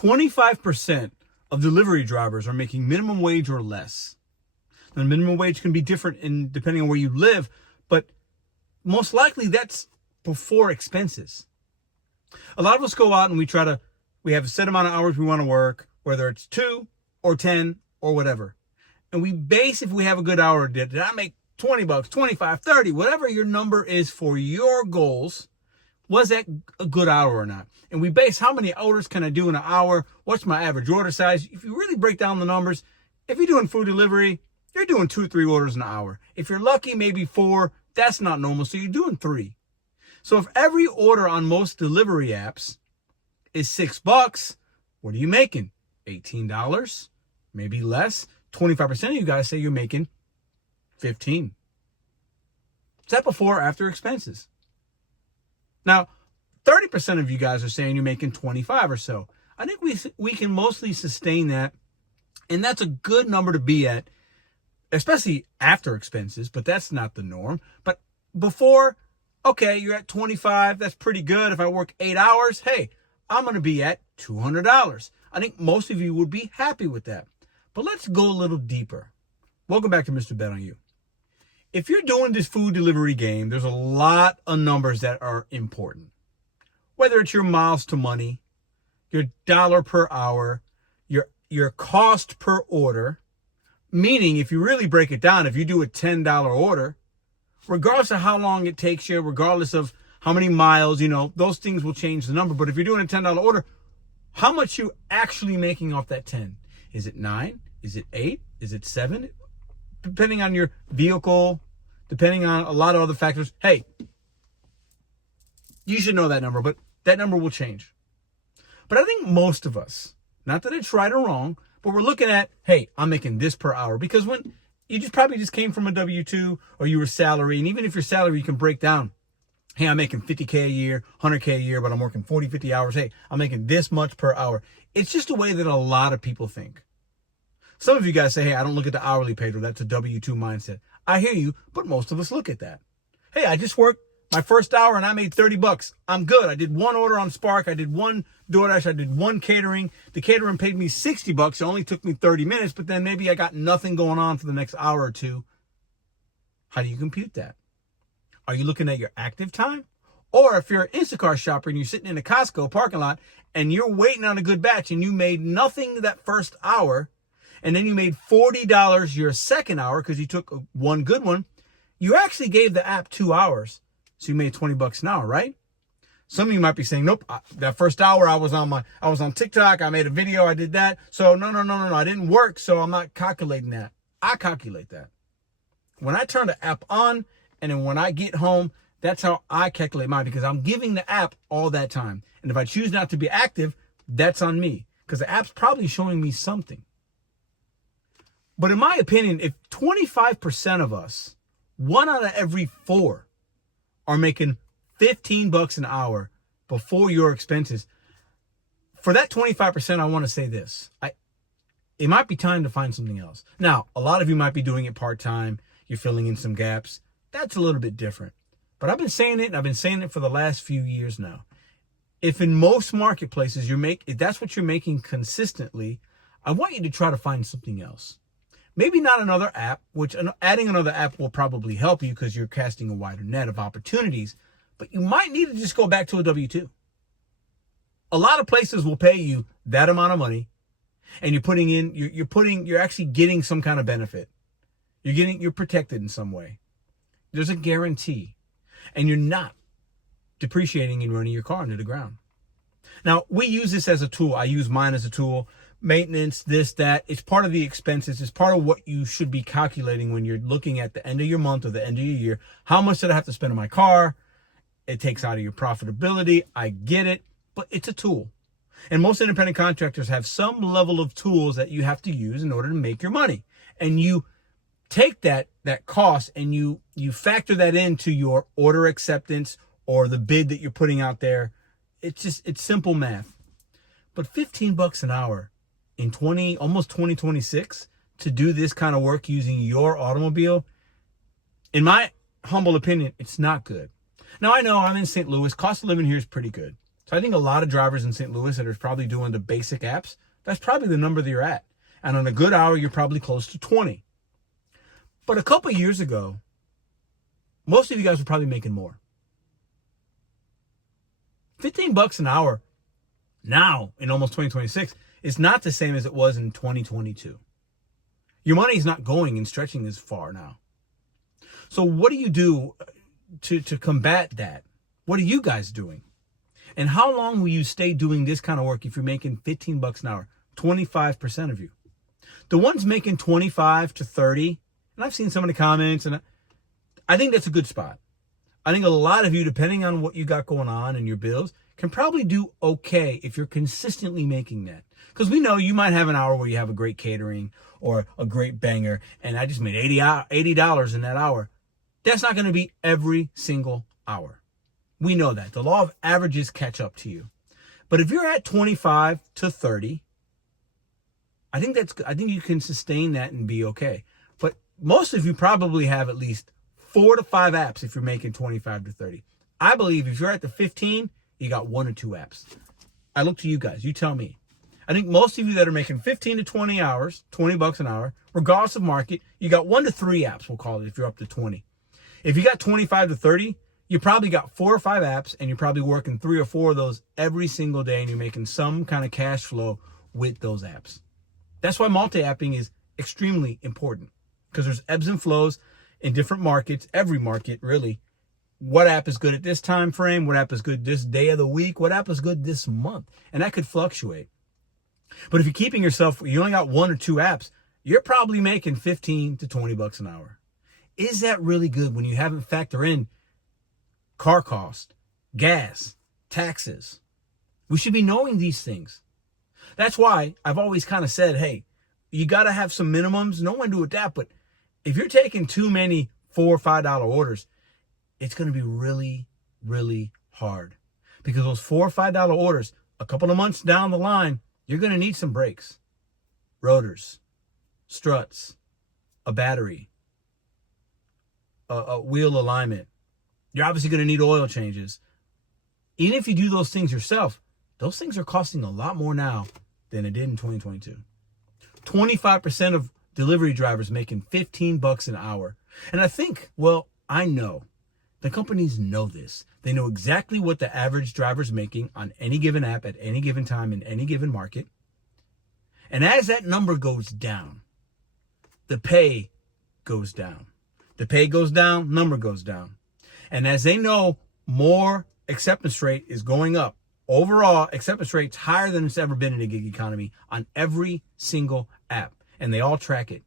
25% of delivery drivers are making minimum wage or less. Now, minimum wage can be different depending on where you live, but most likely that's before expenses. A lot of us go out and we have a set amount of hours we want to work, whether it's 2 or 10 or whatever. And we base if we have a good hour, did I make 20 bucks, 25, 30, whatever your number is for your goals, was that a good hour or not? And we base how many orders can I do in an hour? What's my average order size? If you really break down the numbers, if you're doing food delivery, you're doing 2-3 orders an hour. If you're lucky, maybe 4. That's not normal. So you're doing 3. So if every order on most delivery apps is $6, what are you making? $18, maybe less. 25% of you guys say you're making 15. Is that before or after expenses? Now, 30% of you guys are saying you're making 25 or so. I think we can mostly sustain that, and that's a good number to be at, especially after expenses, but that's not the norm. But before, okay, you're at 25. That's pretty good. If I work 8 hours, hey, I'm going to be at $200. I think most of you would be happy with that. But let's go a little deeper. Welcome back to Mr. Bet on You. If you're doing this food delivery game, there's a lot of numbers that are important. Whether it's your miles to money, your dollar per hour, your cost per order, meaning if you really break it down, if you do a $10 order, regardless of how long it takes you, regardless of how many miles, those things will change the number. But if you're doing a $10 order, how much you actually making off that 10? Is it 9? Is it 8? Is it 7? Depending on your vehicle, depending on a lot of other factors. Hey, you should know that number, but that number will change. But I think most of us, not that it's right or wrong, but we're looking at, hey, I'm making this per hour. Because when you probably just came from a W-2 or you were salary, and even if you're salary, you can break down, hey, I'm making $50K a year, $100K a year, but I'm working 40, 50 hours. Hey, I'm making this much per hour. It's just a way that a lot of people think. Some of you guys say, hey, I don't look at the hourly pay, or that's a W-2 mindset. I hear you, but most of us look at that. Hey, I just worked my first hour and I made $30. I'm good. I did 1 order on Spark. I did 1 DoorDash. I did 1 catering. The catering paid me $60. It only took me 30 minutes, but then maybe I got nothing going on for the next hour or 2. How do you compute that? Are you looking at your active time? Or if you're an Instacart shopper and you're sitting in a Costco parking lot and you're waiting on a good batch and you made nothing that first hour, and then you made $40 your second hour because you took 1 good one, you actually gave the app 2 hours. So you made $20 an hour, right? Some of you might be saying, nope, that first hour I was on TikTok, I made a video, I did that. So no, I didn't work, so I'm not calculating that. I calculate that. When I turn the app on and then when I get home, that's how I calculate mine, because I'm giving the app all that time. And if I choose not to be active, that's on me, because the app's probably showing me something. But in my opinion, if 25% of us, 1 out of every 4, are making $15 an hour before your expenses, for that 25%, I want to say this. It might be time to find something else. Now, a lot of you might be doing it part-time. You're filling in some gaps. That's a little bit different. But I've been saying it, and I've been saying it for the last few years now. If in most marketplaces if that's what you're making consistently, I want you to try to find something else. Maybe not another app, which adding another app will probably help you because you're casting a wider net of opportunities, but you might need to just go back to a W-2. A lot of places will pay you that amount of money, and you're actually getting some kind of benefit. You're protected in some way. There's a guarantee, and you're not depreciating and running your car into the ground. Now, we use this as a tool. I use mine as a tool. Maintenance, this, that. It's part of the expenses. It's part of what you should be calculating when you're looking at the end of your month or the end of your year. How much did I have to spend on my car? It takes out of your profitability. I get it, but it's a tool. And most independent contractors have some level of tools that you have to use in order to make your money. And you take that cost and you factor that into your order acceptance or the bid that you're putting out there. It's simple math. But $15 an hour in almost 2026 to do this kind of work using your automobile, in my humble opinion, it's not good. Now, I know I'm in St. Louis. Cost of living here is pretty good. So I think a lot of drivers in St. Louis that are probably doing the basic apps, that's probably the number that you're at. And on a good hour, you're probably close to 20. But a couple of years ago, most of you guys were probably making more. $15 an hour now in almost 2026 is not the same as it was in 2022. Your money is not going and stretching as far now. So what do you do to combat that? What are you guys doing? And how long will you stay doing this kind of work if you're making $15 an hour? 25% of you. The ones making 25 to 30, and I've seen some of the comments, and I think that's a good spot. I think a lot of you, depending on what you got going on and your bills, can probably do okay if you're consistently making that. Because we know you might have an hour where you have a great catering or a great banger, and I just made $80 in that hour. That's not going to be every single hour. We know that. The law of averages catch up to you. But if you're at 25 to 30, I think you can sustain that and be okay. But most of you probably have at least 4 to 5 apps if you're making 25 to 30. I believe if you're at the 15, you got 1 or 2 apps. I look to you guys. You tell me. I think most of you that are making 15 to 20 hours, $20 an hour, regardless of market, you got 1 to 3 apps, we'll call it, if you're up to 20. If you got 25 to 30, you probably got 4 or 5 apps, and you're probably working 3 or 4 of those every single day, and you're making some kind of cash flow with those apps. That's why multi-apping is extremely important, because there's ebbs and flows in different markets, every market really. What app is good at this time frame? What app is good this day of the week? What app is good this month? And that could fluctuate. But if you're keeping yourself, you only got 1 or 2 apps, you're probably making 15 to $20 an hour. Is that really good when you haven't factored in car cost, gas, taxes? We should be knowing these things. That's why I've always kind of said, hey, you got to have some minimums. No one do with that. But if you're taking too many $4 or $5 orders, it's going to be really, really hard. Because those $4 or $5 orders, a couple of months down the line, you're going to need some brakes, rotors, struts, a battery, a wheel alignment. You're obviously going to need oil changes. Even if you do those things yourself, those things are costing a lot more now than it did in 2022. 25% of delivery drivers making $15 an hour. And I know the companies know this. They know exactly what the average driver's making on any given app at any given time in any given market. And as that number goes down, the pay goes down. The pay goes down, number goes down. And as they know more acceptance rate is going up, overall acceptance rate's higher than it's ever been in a gig economy on every single app. And they all track it.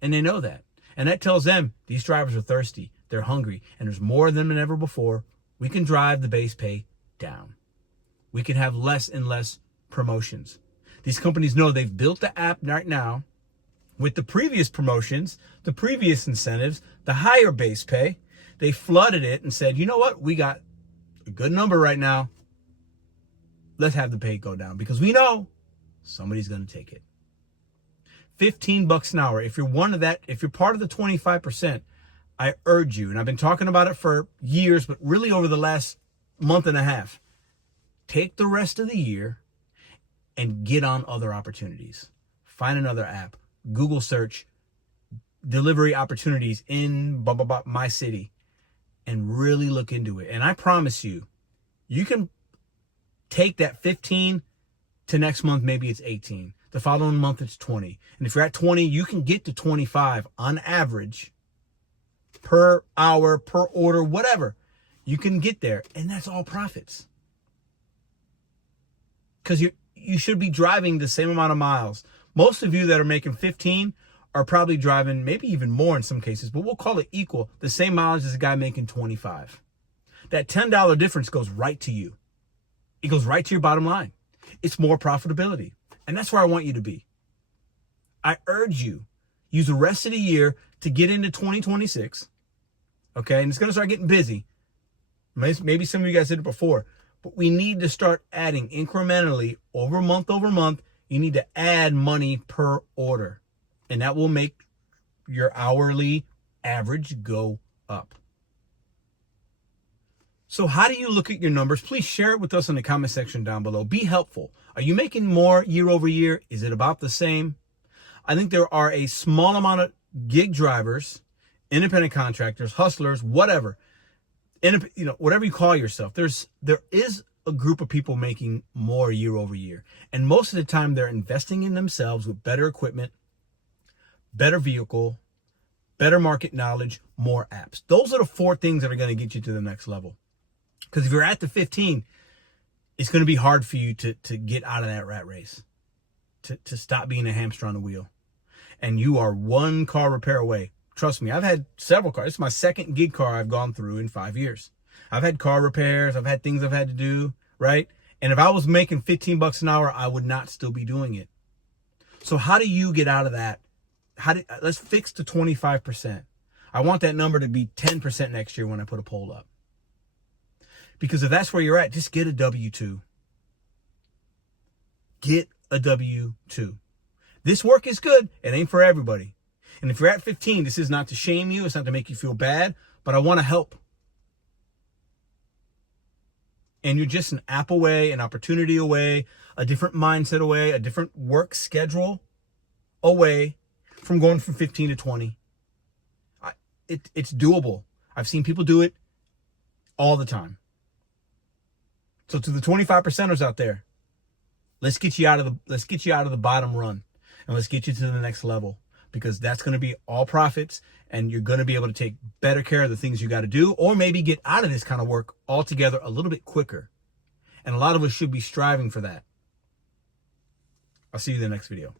And they know that. And that tells them these drivers are thirsty. They're hungry. And there's more of them than ever before. We can drive the base pay down. We can have less and less promotions. These companies know they've built the app right now with the previous promotions, the previous incentives, the higher base pay. They flooded it and said, you know what? We got a good number right now. Let's have the pay go down because we know somebody's going to take it. $15 an hour. If you're one of that, if you're part of the 25%, I urge you, and I've been talking about it for years, but really over the last month and a half, take the rest of the year and get on other opportunities. Find another app. Google search delivery opportunities in my city and really look into it. And I promise you, you can take that 15 to next month, maybe it's 18. The following month, it's 20. And if you're at 20, you can get to 25 on average per hour, per order, whatever. You can get there. And that's all profits. Because you should be driving the same amount of miles. Most of you that are making 15 are probably driving maybe even more in some cases, but we'll call it equal, the same mileage as a guy making 25. That $10 difference goes right to you. It goes right to your bottom line. It's more profitability. And that's where I want you to be. I urge you, use the rest of the year to get into 2026. Okay, and it's going to start getting busy. Maybe some of you guys did it before, but we need to start adding incrementally over month. You need to add money per order, and that will make your hourly average go up. So how do you look at your numbers? Please share it with us in the comment section down below. Be helpful. Are you making more year over year? Is it about the same? I think there are a small amount of gig drivers, independent contractors, hustlers, whatever, whatever you call yourself. There is a group of people making more year over year. And most of the time they're investing in themselves with better equipment, better vehicle, better market knowledge, more apps. Those are the 4 things that are going to get you to the next level. Because if you're at the 15, it's going to be hard for you to get out of that rat race, to stop being a hamster on the wheel. And you are 1 car repair away. Trust me, I've had several cars. It's my 2nd gig car I've gone through in 5 years. I've had car repairs. I've had things I've had to do, right? And if I was making $15 an hour, I would not still be doing it. So how do you get out of that? Let's fix the 25%. I want that number to be 10% next year when I put a poll up. Because if that's where you're at, just get a W-2. Get a W-2. This work is good. It ain't for everybody. And if you're at 15, this is not to shame you. It's not to make you feel bad, but I want to help. And you're just an app away, an opportunity away, a different mindset away, a different work schedule away from going from 15 to 20. It's doable. I've seen people do it all the time. So to the 25%ers out there, let's get you out of the bottom run, and let's get you to the next level, because that's going to be all profits, and you're going to be able to take better care of the things you got to do, or maybe get out of this kind of work altogether a little bit quicker. And a lot of us should be striving for that. I'll see you in the next video.